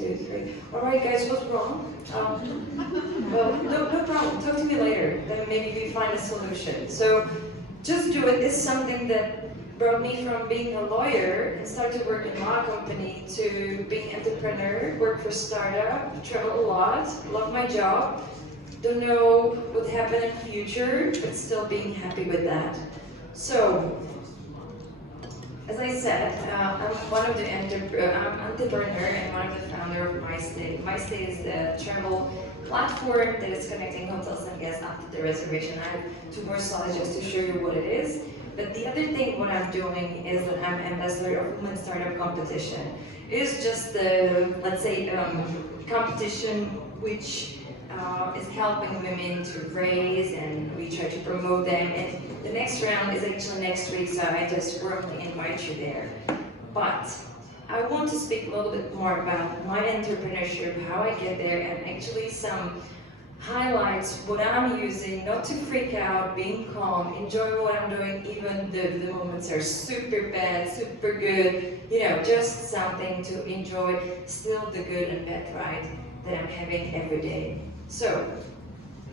2, 3. All right, guys, what's wrong? Well, no problem. Talk to me later. Then maybe we find a solution. So just do it. This is something that brought me from being a lawyer and started working in my company to being an entrepreneur, work for startup, travel a lot, love my job. Don't know what happened in the future, but still being happy with that. So, as I said, I'm one of the entrepreneur and one of the founder of MyStay. MyStay is the travel platform that is connecting hotels and guests after the reservation. I have 2 more slides just to show you what it is. But the other thing what I'm doing is that I'm ambassador of Women Startup Competition. It is just the, let's say, competition which is helping women to raise, and we try to promote them. And the next round is actually next week, so I just warmly invite you there. But I want to speak a little bit more about my entrepreneurship, how I get there, and actually some highlights what I'm using, not to freak out, being calm, enjoy what I'm doing, even though the moments are super bad, super good, you know, just something to enjoy, still the good and bad ride that I'm having every day. So,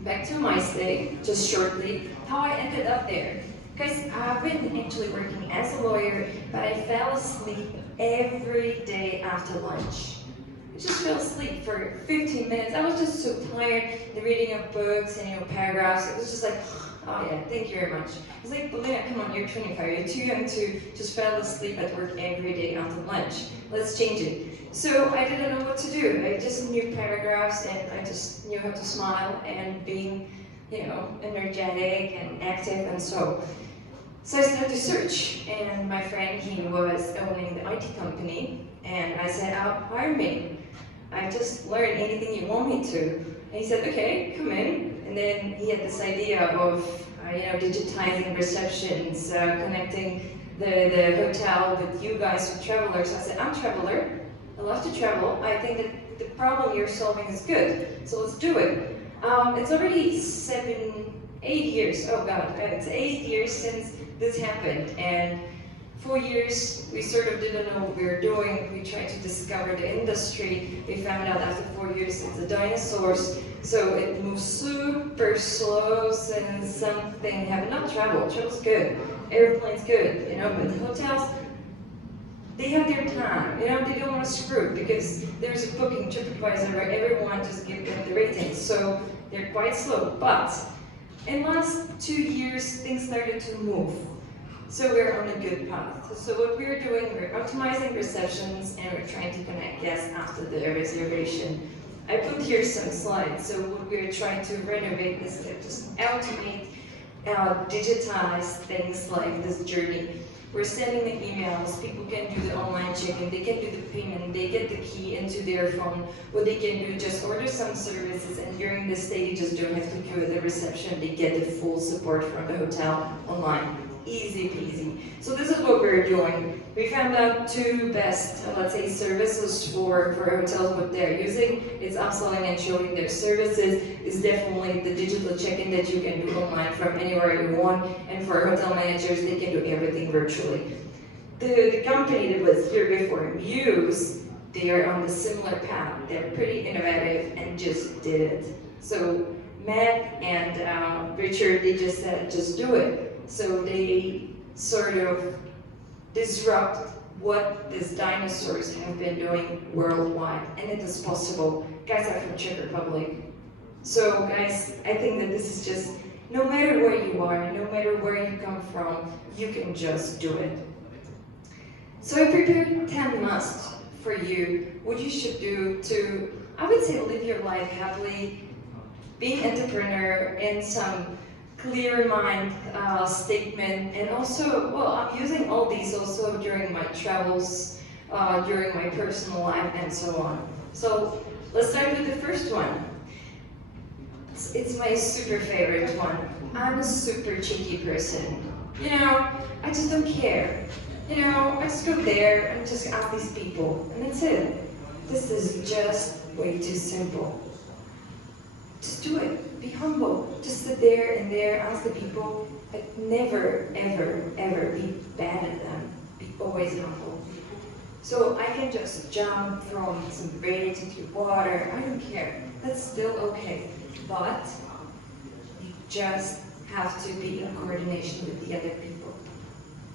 back to MyStay, just shortly, how I ended up there. Guys, I've been actually working as a lawyer, but I fell asleep every day after lunch. I just fell asleep for 15 minutes. I was just so tired, the reading of books and paragraphs. It was just like, oh yeah, thank you very much. I was like, Pavlina, come on, you're 25. You're too young to just fall asleep at work every day after lunch. Let's change it. So I didn't know what to do. I just knew paragraphs and I just knew how to smile and being, you know, energetic and active and so. So I started to search, and my friend, he was owning the IT company, and I said, hire me. I just learned anything you want me to. And he said, okay, come in. And then he had this idea of, digitizing receptions, connecting the hotel with you guys who travelers. I said, I'm a traveler. I love to travel. I think that the problem you're solving is good. So let's do it. It's already 8 years. Oh God, it's 8 years since this happened. And 4 years, we sort of didn't know what we were doing. We tried to discover the industry. We found out after 4 years it's the dinosaurs. So it moves super slow since something happened. Not travel, travel's good. Airplane's good, but the hotels, they have their time, they don't want to screw because there's a booking TripAdvisor where everyone just gives them the ratings. So they're quite slow. But in the last 2 years, things started to move. So we're on a good path. So what we're doing, we're optimizing receptions and we're trying to connect guests after the reservation. I put here some slides. So what we're trying to renovate is to just automate, digitize things like this journey. We're sending the emails, people can do the online check-in, they can do the payment, they get the key into their phone. What they can do, just order some services, and during this stay, you just don't have to queue at the reception, they get the full support from the hotel online. Easy peasy. So this is what we're doing. We found out 2 best, let's say, services for hotels, what they're using. It's upselling and showing their services. It's definitely the digital check-in that you can do online from anywhere you want. And for hotel managers, they can do everything virtually. The company that was here before, Muse, they are on a similar path. They're pretty innovative and just did it. So Matt and Richard, they just said, just do it. So they sort of disrupt what these dinosaurs have been doing worldwide, and it is possible. Guys are from Czech Republic. So guys, I think that this is just, no matter where you are, no matter where you come from, you can just do it. So I prepared 10 musts for you, what you should do to, I would say, live your life happily, be an entrepreneur in some clear mind statement, and also, well, I'm using all these also during my travels, during my personal life, and so on. So let's start with the first one. It's my super favorite one. I'm a super cheeky person. I just don't care. I just go there and just ask these people, and that's it. This is just way too simple. Just do it. Be humble. Just sit there and ask the people, but never, ever, ever be bad at them. Be always humble. So I can just jump from some bridge into water, I don't care. That's still okay. But you just have to be in coordination with the other people.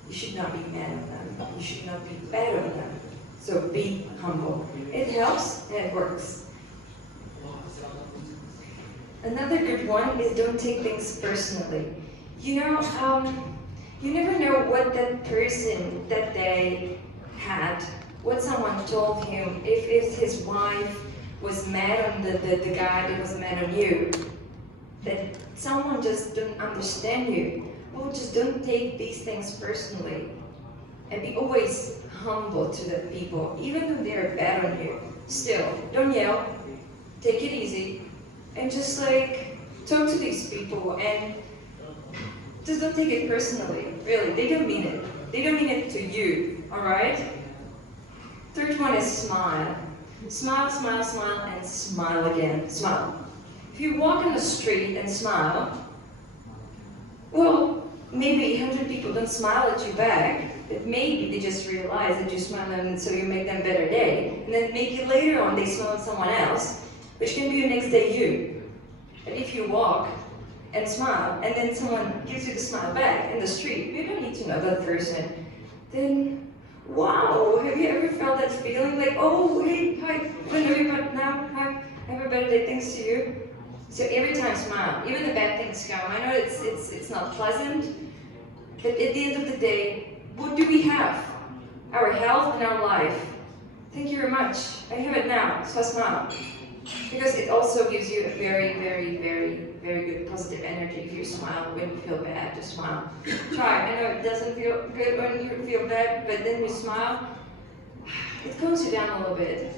You should not be mad at them. You should not be bad on them. So be humble. It helps and it works. Another good one is don't take things personally. You know, you never know what that person that day had, what someone told him, if his wife was mad on the guy that was mad on you, that someone just don't understand you. Well, just don't take these things personally. And be always humble to the people, even though they're bad on you. Still, don't yell, take it easy, and just like talk to these people and just don't take it personally. Really, they don't mean it. They don't mean it to you, alright? Third one is smile. Smile, smile, smile, and smile again. Smile. If you walk on the street and smile, well, maybe 100 people don't smile at you back, but maybe they just realize that you smile and so you make them a better day. And then maybe later on they smile at someone else, which can be the next day you. But if you walk and smile, and then someone gives you the smile back in the street, you don't need to know that person, then wow, have you ever felt that feeling like, oh, hey, hi, I know you, but now, hi, I have a better day, thanks to you. So every time smile, even the bad things come. I know it's not pleasant, but at the end of the day, what do we have? Our health and our life. Thank you very much. I have it now, so I smile. Because it also gives you a very, very, very, very good positive energy if you smile when you feel bad, just smile. Try. I know it doesn't feel good when you feel bad, but then you smile, it calms you down a little bit.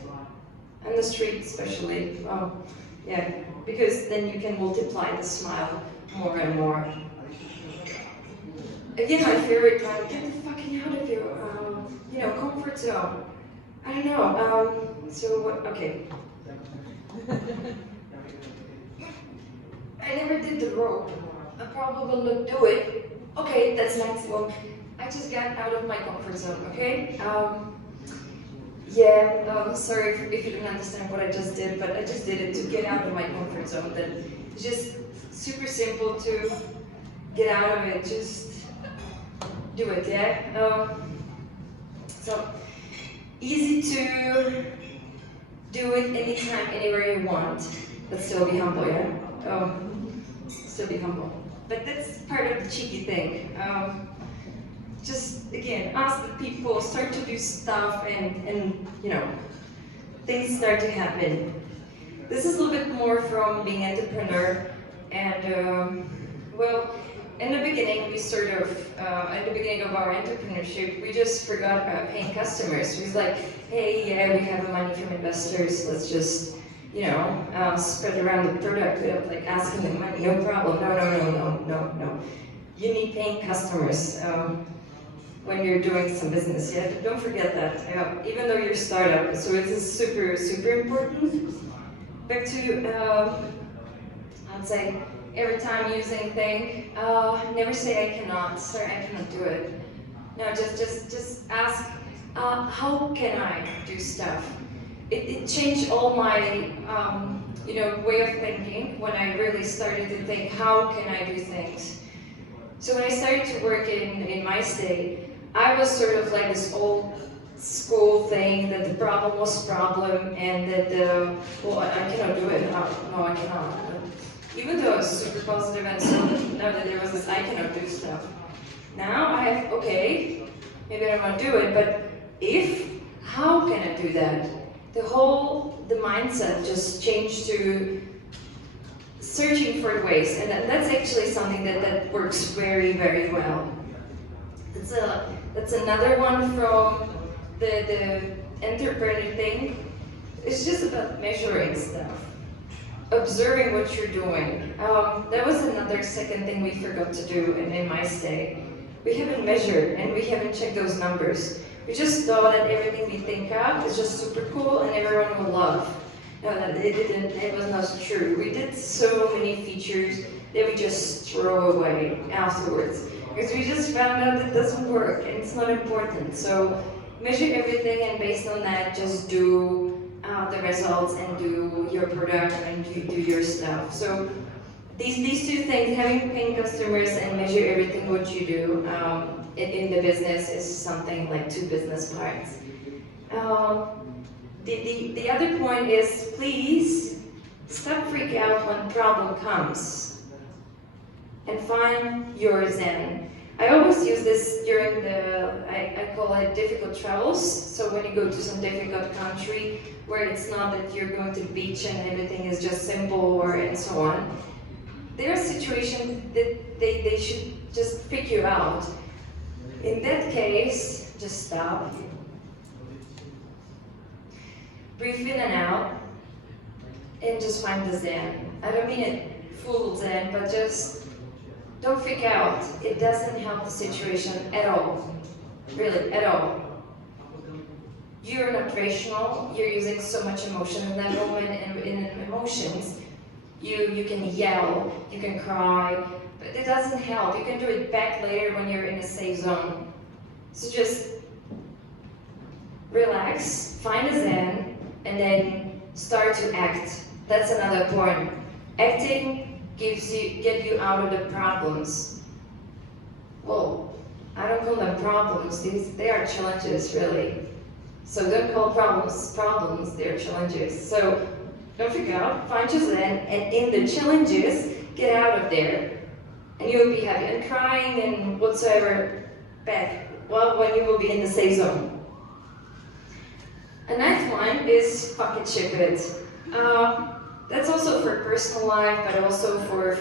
On the street especially. Oh, yeah. Because then you can multiply the smile more and more. Again, my favorite one, get the fucking out of your, comfort zone. I don't know, so what, okay. I never did the rope. I probably will not do it. Okay, that's next one. I just got out of my comfort zone, okay? Sorry if you don't understand what I just did, but I just did it to get out of my comfort zone. That it's just super simple to get out of it. Just do it, yeah? So, easy to do it anytime, anywhere you want, but still be humble, yeah? Still be humble. But that's part of the cheeky thing. Just, again, ask the people, start to do stuff, and things start to happen. This is a little bit more from being an entrepreneur, and, in the beginning, we sort of, at the beginning of our entrepreneurship, we just forgot about paying customers. We was like, hey, yeah, we have money from investors, let's just, spread around the product without like asking them money, no problem, no. You need paying customers when you're doing some business, yeah? Don't forget that, even though you're a startup, so it's super, super important. Back to, I'd say, every time using thing, never say I cannot, sorry, I cannot do it. No, just ask, how can I do stuff? It changed all my, way of thinking when I really started to think, how can I do things? So when I started to work in MyStay, I was sort of like this old school thing that the problem was problem and that I cannot do it. No, I cannot. Even though I was super positive and so know that there was this I cannot do stuff. Now I have, okay, maybe I don't want to do it, but how can I do that? The mindset just changed to searching for ways, and that's actually something that works very, very well. That's another one from the entrepreneur thing. It's just about measuring stuff. Observing what you're doing. That was another second thing we forgot to do in MyStay. We haven't measured and we haven't checked those numbers. We just thought that everything we think of is just super cool and everyone will love. No, it was not true. We did so many features that we just throw away afterwards. Because we just found out it doesn't work and it's not important. So measure everything, and based on that, just do the results and do your product and do your stuff. So these two things, having paying customers and measure everything what you do in the business, is something like two business parts. The other point is, please stop freaking out when problem comes and find your zen. I always use this during I call it difficult travels. So when you go to some difficult country where it's not that you're going to the beach and everything is just simple and so on, there are situations that they should just freak you out. In that case, just stop. Breathe in and out, and just find the zen. I don't mean it full zen, but just don't freak out. It doesn't help the situation at all. Really, at all. You're not rational. You're using so much emotion in that moment, and in emotions, you can yell, you can cry, but it doesn't help. You can do it back later when you're in a safe zone. So just relax, find a zen, and then start to act. That's another point. Acting get you out of the problems. Well, I don't call them problems. They are challenges, really. So don't call problems. They're challenges. So don't freak out. Find your zen, and in the challenges, get out of there, and you'll be happy. And crying and whatsoever back. Well, when you will be in the safe zone. A ninth one is fuck it, ship it. That's also for personal life, but also for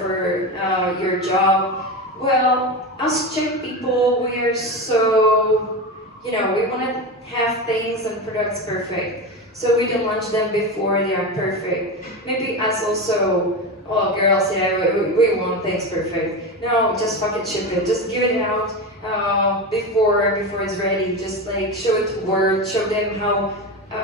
your job. Well, us Czech people, we are so, we want to have things and products perfect. So we don't launch them before they are perfect. Maybe us also, girls, we want things perfect. No, just fuck it, ship it. Just give it out before it's ready. Just like show it to work, show them how,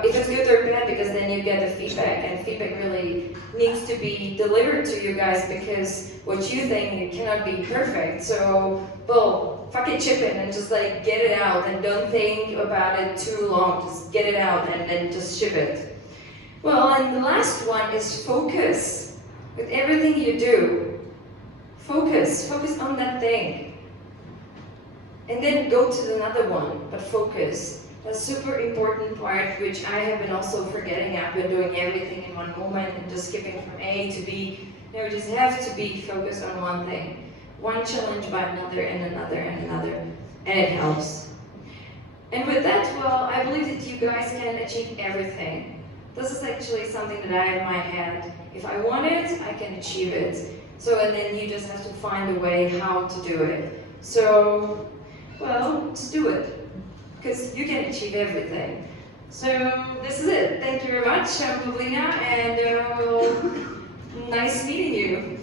if it's good or bad, because then you get the feedback, and feedback really needs to be delivered to you guys, because what you think, it cannot be perfect. So, well, fuck it, chip it, and just like get it out, and don't think about it too long. Just get it out and then just ship it. Well, and the last one is focus. With everything you do, focus on that thing. And then go to another one, but focus. A super important part, which I have been also forgetting. I've been doing everything in one moment and just skipping from A to B. No, you just have to be focused on one thing. One challenge by another and another and another, and it helps. And with that, well, I believe that you guys can achieve everything. This is actually something that I have in my head. If I want it, I can achieve it. So, and then you just have to find a way how to do it. So, well, just do it. Because you can achieve everything. So this is it. Thank you very much. I'm Pavlina, and nice meeting you.